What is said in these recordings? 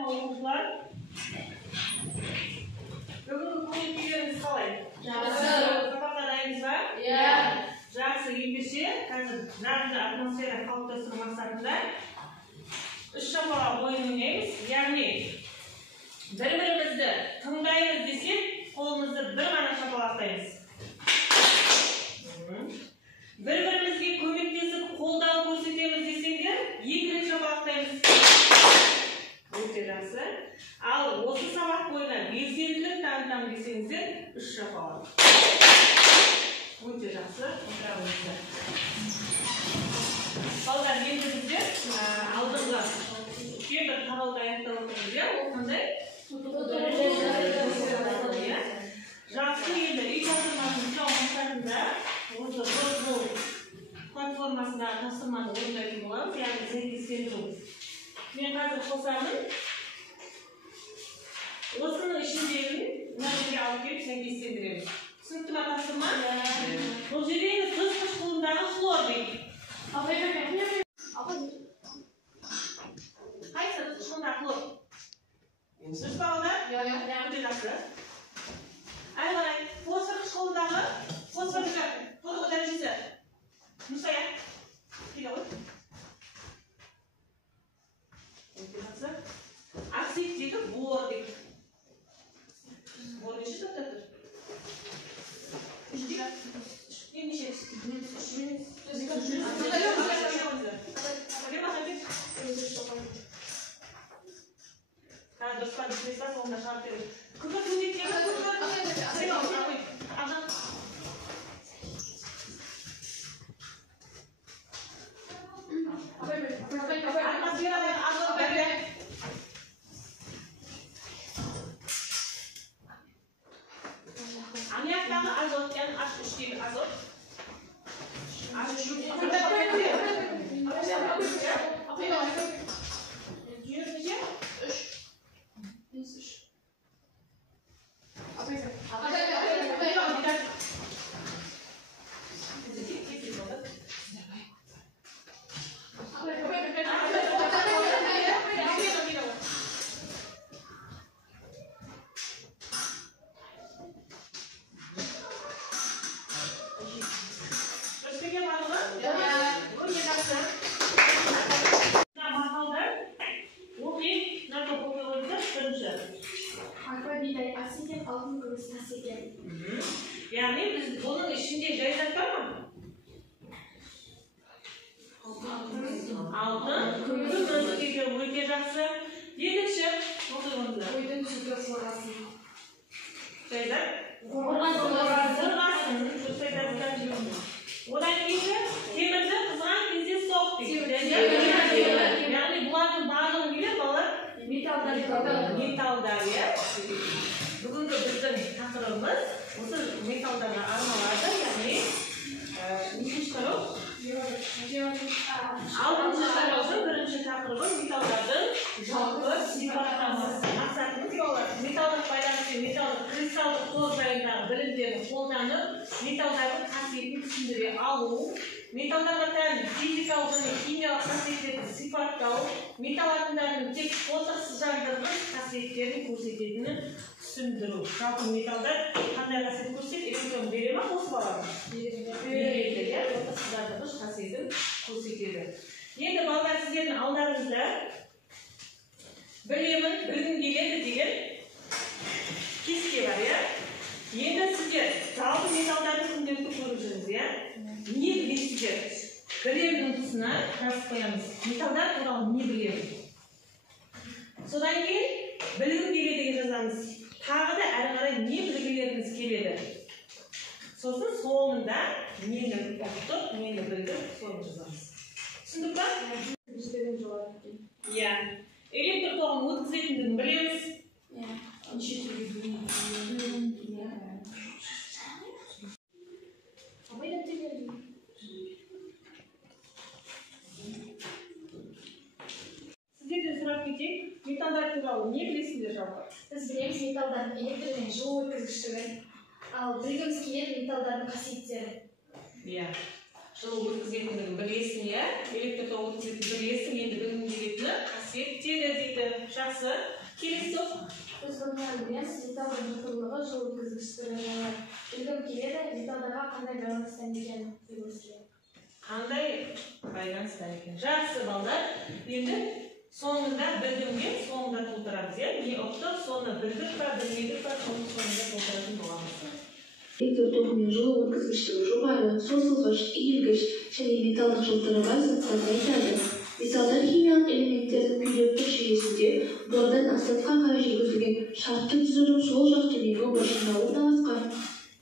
Саламатсыздар ма оқушылар? Бүгінгі көңіл-күйлеріңіз қалай? Жақсы. Сабаққа дайынсыз ба? Иә. Жақсы. Ендеше қазір жағымды атмосфера қалыптастыру мақсатында үш шапалақ ойын ойнаймыз. Яғни бір-бірімізді тыңдаймыз десек, қолымызды бір ғана шапалақтаймыз. Bir-birimizге көмектесіп, қолдау көрсетеміз десеңдер, екі рет шапалақтаймыз. Өте жақсы. Ал осы сабақ бойына белсенділік танытамын десеңіздер, үш шапалақ. Өте жақсы. Отырыңыздар. Балдар, енді біздер алдыңғы бір тарауды аяқтап отырмыз. Ол қандай? Жақсы, енді үй тапсырмасын жасау мақсатында осы жол платформасындағы тапсырманы орындайтын боламыз, яғни сәйкестендіру. Мен қазір қосамын. Осының ішіндегін мына жерге алып келіп сәйкестендіреміз. Түсінікті ме тапсырма? Бұл жерде тұз қышқылындағы хлор дейді. Қайсы тұз қышқылындағы хлор? Дұрыс па балдар? Өте жақсы. Ай қарай, фосфор қышқылындағы фосфор дәрежесі. Нұрсая, келе ғой. Өте жақсы. Оксидтегі бор дейді. Бор неше тапта тұр? Үш дейді. Неше? Дұрыс па, дұрыс па, соңында шығарып береді. Күні Ammiyaktағы азот, яғни H3-тегі азот. Яғни біз оның ішінде жай зат бар ма? Алтын, күміс, өте жақсы. Екінші, ойдың флорасын. Жай зат? Қорғасын. Одан кейінгі темірді қызған кезде соқ дейді. Яғни бұлардың барлығы келер балалар? Металдар. Бүгінгі біздің тақырыбымыз осы металдарға арналады, яғни нешінші тарау? 6-шы тараудың бірінші тақырыбы металдардың жалпы сипаттамасы. Мақсатымыз балалар металдық байланысы, металдық кристалдық тор жайындағы білімдерді қолданып, металдардың қасиетін түсіндіре алу, металдарға тән физикалық және химиялық қасиеттерді сипаттау, металл атомдарының тек тотықсыз жандырғыш қасиеттерін көрсететінін түсіндіру. Жалпы металдар қандай қасиет көрсетеді? Электрон бере ма, қосып алады? Береді, тотықсыз жандырғыш қасиетін көрсетеді. Енді балалар, сіздердің алдарыңызда білемін, білгім келеді деген кесте бар, иә? Енді сіздер жалпы металдарды күнделікті көріп жүрсіз, не білесіздер? Білемнің тұсына жазып қоямыз. Металдар туралы не білемін? Содан кейін білгім келедіге жазамыз. Тағы да әрі қарай не білгілеріңіз келеді? Сосын соңында нені ұқтық, нені білдім, соны жазамыз. Түсіндік па? Иә. Электр тоғын өткізетіндігін білеміз. Сіздерден сұрап кетейік, металдар туралы не білесіңдер жалпы? Біз білеміз металдардың электр және жылу өткізгіштігін, ал білгіміз келеді металдардың қасиеттері. Иә. жылу өткізетіндігін білесің, иә? Электр тоқ өткізетінін білесің, енді білгің келетіні қасиет телі дейді. Жақсы. Келесі тоқ. Біз бұны білеміз, металдың жылтырлығы жыл өткізгіштігі. Білгім келеді, металдарға қандай байланыстан екенін білуімізге. Қандай байланыстан екен? Жақсы балдар. Енді соңында білгімге соңында толтырамыз, иә? Не ұқты, соны білдік па, білмедік па, соңында толтыратын боламыз. Электр тоғымен жылу өткізгіштігі жоғары, созылғыш, иілгіш және металдық жылтыры бар заттарды айтады. Металдар химиялық элементтердің периодтық жүйесінде бордан астатқа қарай жүргізілген шартты түзудің сол жақ төменгі бұрышында орналасқан.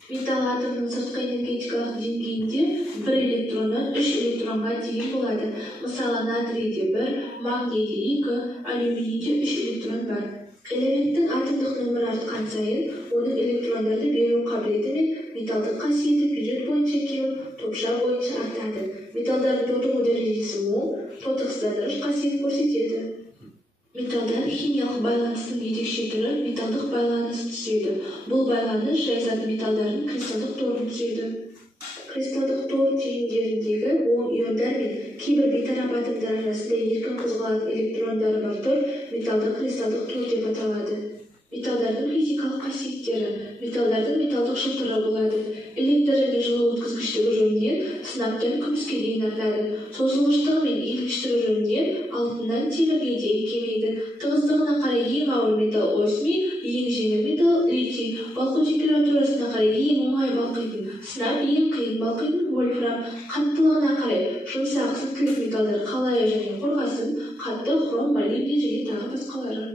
Металл атомның сыртқы энергетикалық деңгейінде бір электроны 3 электронға дейін болады. Мысалы, натрийде 1, магнийде 2, алюминийде 3 электрон бар. Элементтің атомдық нөмірі артқан сайын, оның электрондарды беру қабілеті мен металдық қасиеті период бойынша кеміп, топша бойынша артады. Металдардың тотығу дәрежесі мол, тотықсыздандырғыш қасиет көрсетеді. Металдар химиялық байланыстың ерекше түрі металдық байланыс түзеді. Бұл байланыс жайзат металдардың кристалдық торын түзеді. Кристалдық тор түйіндеріндегі оң иондар мен кейбір бейтарап атомдар арасында еркін қозғалатын электрондары бар тор металдық кристалдық тор деп аталады. Металдардың физикалық қасиеттері. Металдардың металдық жылтыры болады. Электр және жылу өткізгіштігі жөнінен сынаптан күміске дейін артады. Созылғыштығы мен иілгіштігі жөнінен алтыннан темірге дейін кемейді. Тығыздығына қарай ең ауыр металл осмий, ең жеңіл металл литий. Балқу температурасына қарай ең оңай балқитын сынап, ең қиын балқитын вольфрам. Қаттылығына қарай жұмсақ сүткілік металдар қалайы және қорғасын, қатты хром, молибден және тағы басқалары.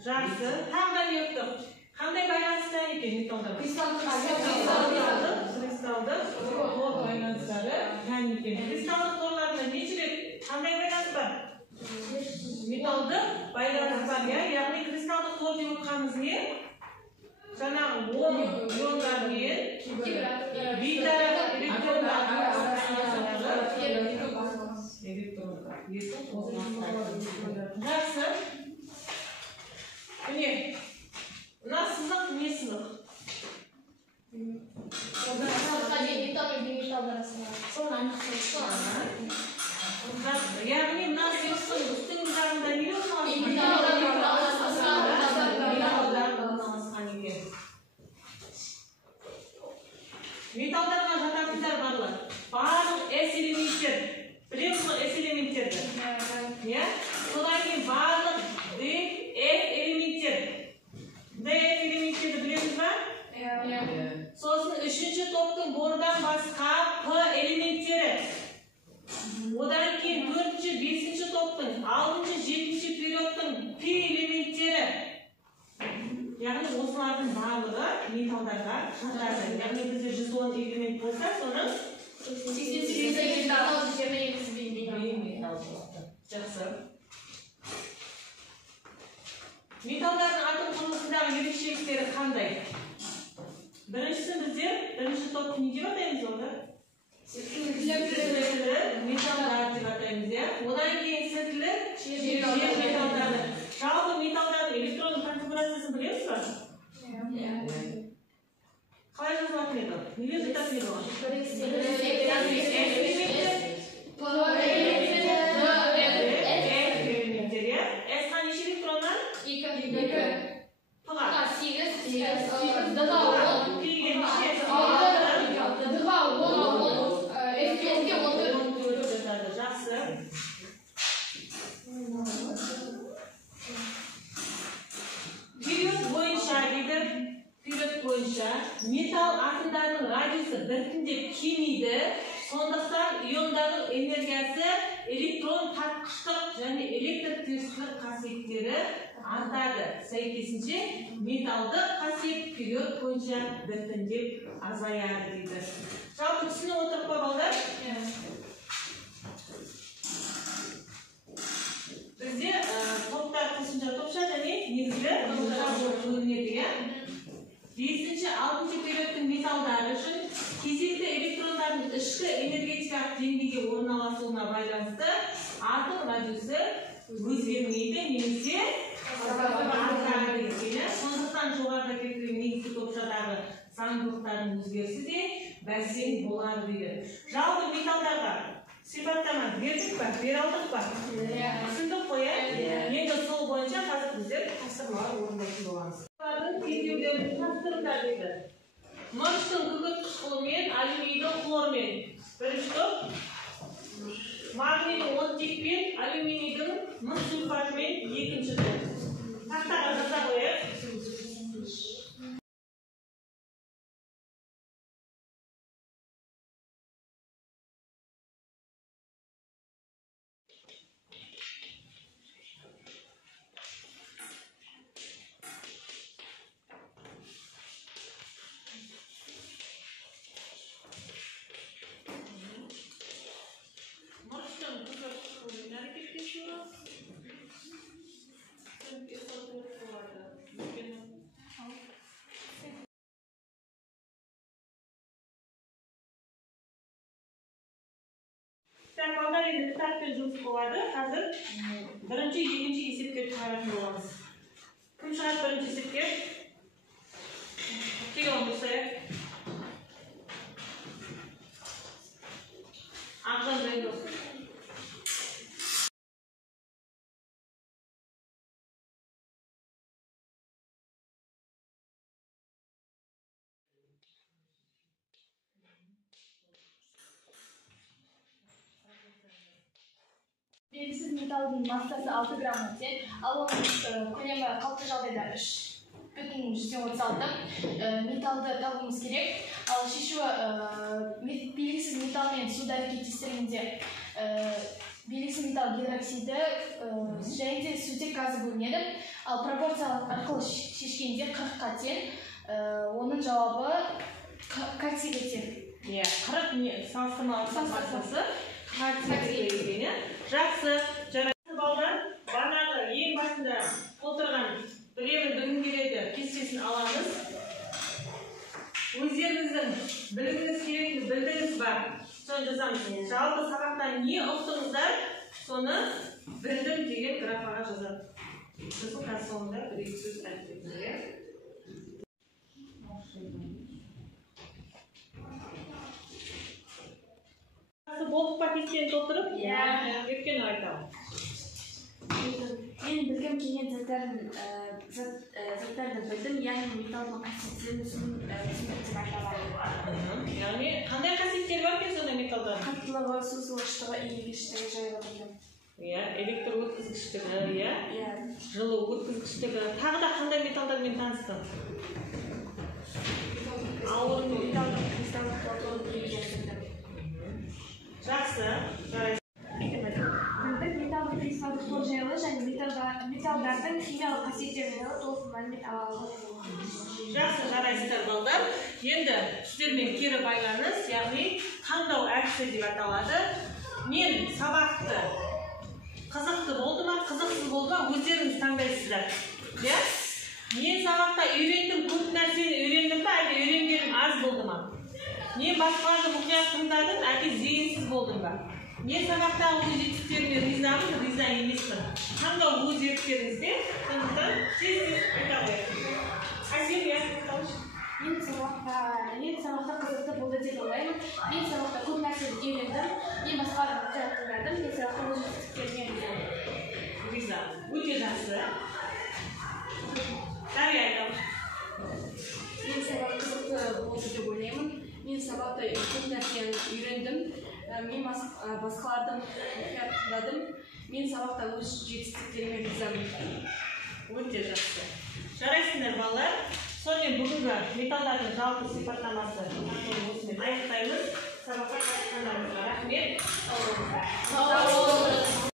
Жақсы. Тағдан ектім. Қандай байланыстар екен металдар? Кристалды тор байланыстары және екен. Кристалдық торларында не жүреді? Қандай байланыс бар? Металды байланыс бар, яғни кристалдық тор деп отқанымыз не? Жаңағы оң иондар мен бейтарап электрондар жақсы. Міне, мына сызық не сызық? Яғни мына сызықтың үстіңгі жағында не орналасқан екен? Металдарға жататындар барлар. Барлық S элементтер. Білеміз ғой S элементтерді? Содан кейін барлық D, F элементтер. D, F элементтерді білеміз ба? Сосын үшінші топтың бордан басқа P элементтері. Одан кейін 4-ші, 5-ші топтың 6-ші, 7-ші периодтың P элементтері. Яғни осылардың барлығы металдарға жатады. Яғни бізде 110 элемент болса, соның 88 металл болады. Жақсы. Металдардың атом құрылысындағы ерекшеліктері қандай? Біріншісі бізде, бірінші топты не деп атаймыз онда? Металдар деп атаймыз, одан кейін сіркілі жер металдарды. Жалпы металдардың электронның конфигурациясын білеміз ба? Қалай жазылатын еді? Неге жататын еді металл атомдарының радиусы біртіндеп кемейді, сондықтан иондардың энергиясы, электрон тартқыштық және электр терістілік қасиеттері артады. Сәйкесінше металдық қасиет период бойынша біртіндеп азаяды дейді. Жалпы түсіне отырып па балдар? Бізде топтар қосымша топша және негізгі топтар болып бөлінеді. 5-6 периодтың металдары үшін кезекті электрондардың ішкі энергетикалық деңгейге орналасуына байланысты атом радиусы өзгермейді немесе артады екен. Сондықтан жоғарыда келтірген негізгі топшадағы заңдылықтардың өзгерісі де бәсең болады дейді. Жалпы металдарға сипаттама бердік па, бере алдық па? Түсіндік қой, енді сол бойынша қазір біздер тапсырмалар орындайтын боламыз. Теңдеулерін тапсырыңдар дейді. Мырыштың күкірт қышқылымен, алюминийдің хлормен. Бірінші топ. Магнийдің оттекпен, алюминийдің мыс сульфатымен екінші топ. Тақтаға жаза қояйық. Балдар енді кітаппен жұмыс болады. Қазір бірінші, екінші есептер шығаратын боламыз. Кім шығады бірінші есептер? Келген болсайық. Ақжан Жайдос. Белгісіз металдың массасы 6 грамм тең, ал оның көлемі қалыпты жағдайда 3,136 металды табуымыз керек. Ал шешуі белгісіз металмен суда әрекеттестіргенде белгісіз металл гидроксиді және де сутек газы бөлінеді. Ал пропорциялық арқылы шешкенде 40-қа тең, оның жауабы кальцийге тең. 40 салыстырмалы массасы кальцийге. Жақсы, жарайды балдар, бағанағы ең басында отырған білім келеді, кестесін аламыз. Өздеріңіздің біліміңіз керектігін білдіңіз ба? Соны жазамыз. Жалпы сабақтан не ұқтыңыздар, соны білдім деген графаға жазады. Біздің қазір соңында бір-екі сөз айтып болып па кестені толтырып? Өйткені айтамын. Мен білгім келген заттарды білдім, яғни металдың қасиеттерін түсіндім деп айтамын. Яғни қандай қасиеттері бар екен сонда металдардың? Қаттылығы, сусылғыштығы, иілгіштігі жайлы білдім. Электр өткізгіштігі, жылу өткізгіштігі. Тағы да қандай металдармен таныстың? Ауыр металдың кристалдық платонын иілгіштігі. Жақсы, жарайды. Металдың кристалдық тор жайлы және металдардың химиялық қасиеттері жайлы толық мәлімет ала аламыз. Жақсы, жарайсыздар балдар. Енді сіздермен кері байланыс, яғни таңдау әдісі деп аталады. Мен сабақты қызықты болды ма, қызықсыз болды ма, өздеріңіз таңдайсыздар. Мен сабақта үйрендім, көп нәрсені үйрендім ба, әлде үйренгенім аз болды ма? Мен басқаларды мұқият тыңдадым, әлде зейінсіз болдым ба? Мен сабақтағы өз жетістіктеріме ризамын, риза емеспін. Таңдау өз еріктеріңізде, сондықтан тез-тез айта қояйық. Әсем, Мен сабақта қызықты болды деп ойлаймын. Мен сабақта көп нәрсені үйрендім. Мен басқаларды мұқият тыңдадым. Мен сабақта өз жетістіктеріме риза. Өте жақсы. Дария айтамын. Мен сабақ қызықты болды деп ойлаймын. Мен сабақта көп нәрсені үйрендім. Мен басқалардан мұқият тыңдадым. Мен сабақта өз жетістіктеріме ризамын. Өте жақсы. Жарайсыңдар балалар. Сонымен бүгінгі металдардың жалпы сипаттамасы осымен аяқтаймыз. Сабаққа қатысқандарыңызға рахмет. Сау болыңыздар.